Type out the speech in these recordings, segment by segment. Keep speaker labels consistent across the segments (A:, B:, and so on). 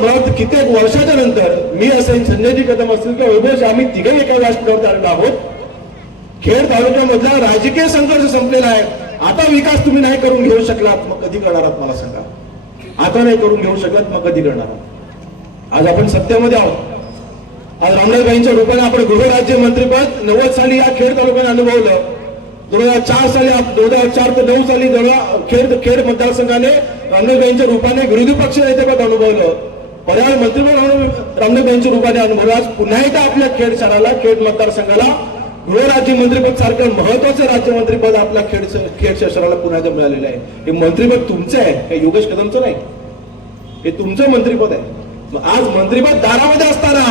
A: मग कित्येक वर्षाच्या नंतर मी असेल संजयजी कदम असतील किंवा वैभवशी आम्ही तिघे एका व्यासपीठावर आलेलो आहोत खेड तालुक्यामधला राजकीय संघर्ष संपलेला आहे. आता विकास तुम्ही नाही करून घेऊ शकलात मग कधी करणार आहात मला सांगा? आता नाही करून घेऊ शकलात मग कधी करणार आहात? आज आपण सत्तेमध्ये आहोत. आज रामदासबाईंच्या रूपाने आपण गृहराज्य मंत्रीपद नव्वद साली या खेड तालुक्याने अनुभवलं. दोन हजार चार साली दोन हजार चार ते नऊ साली दोन खेड खेड मतदारसंघाने रामदासबाईंच्या रूपाने विरोधी पक्ष नेतेपद अनुभवलं पर्याय मंत्रीपद रामदेव यांच्या रूपाने अनुभव आज पुन्हा एकदा आपल्या खेड शहराला खेड मतदारसंघाला गृहराज्य राज्यमंत्रीपद सारखं महत्वाचं राज्यमंत्रीपद आपल्या खेड खेड शहराला पुन्हा एकदा मिळालेलं आहे. हे मंत्रीपद तुमचं आहे हे योगेश कदमचं नाही. हे तुमचं मंत्रीपद आहे. आज मंत्रीपद दारामध्ये असताना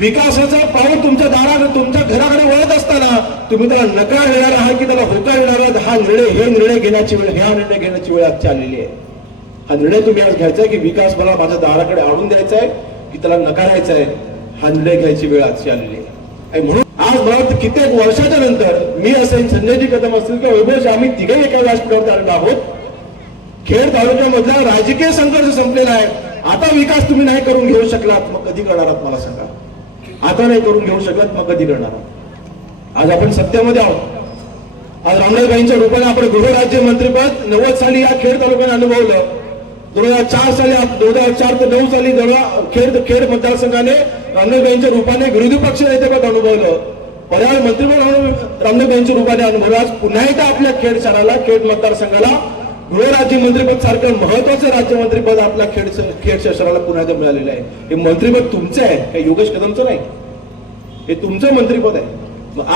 A: विकासाचं पाऊल तुमच्या दाराकडे तुमच्या घराकडे वळत असताना तुम्ही त्याला नकार देणार आहात की त्याला होकार देणार आहात? हा निर्णय हे निर्णय घेण्याची वेळ ह्या निर्णय घेण्याची वेळ आजची आलेली आहे. हा निर्णय तुम्ही आज घ्यायचा आहे की विकास मला माझ्या दाराकडे आणून द्यायचा आहे की त्याला नकारायचा आहे हा निर्णय घ्यायची वेळ आजची आलेली आहे. म्हणून आज मला वाटतं कित्येक वर्षाच्या नंतर मी असेल संजयजी कदम असतील किंवा वैभवजी आम्ही तिघही एका व्यासपीठावर आलेलो आहोत. खेड तालुक्यामधला राजकीय संघर्ष संपलेला आहे. आता विकास तुम्ही नाही करून घेऊ शकलात मग कधी करणार आहात मला सांगा? आता नाही करून घेऊ शकलात मग कधी करणार आहात? आज आपण सत्तेमध्ये आहोत. आज रामदासबाईंच्या रूपाने आपण गृहराज्य मंत्रीपद नव्वद साली या खेड तालुक्याने अनुभवलं. दोन हजार चार साली दोन हजार चार ते नऊ साली दोन खेड खेड मतदारसंघाने रामदासबाईंच्या रूपाने विरोधी पक्ष नेतेपद अनुभवलं. पर्याय मंत्रीपद म्हणून रामदासबाईंच्या रूपाने अनुभवलं. आज पुन्हा एकदा आपल्या खेड शहराला खेड मतदारसंघाला गृहराज्य मंत्रीपद सारखं महत्वाचं राज्यमंत्रीपद आपल्या खेड खेड शहराला पुन्हा एकदा मिळालेलं आहे. हे मंत्रीपद तुमचं आहे. हे योगेश कदमचं नाही. हे तुमचं मंत्रीपद आहे. आज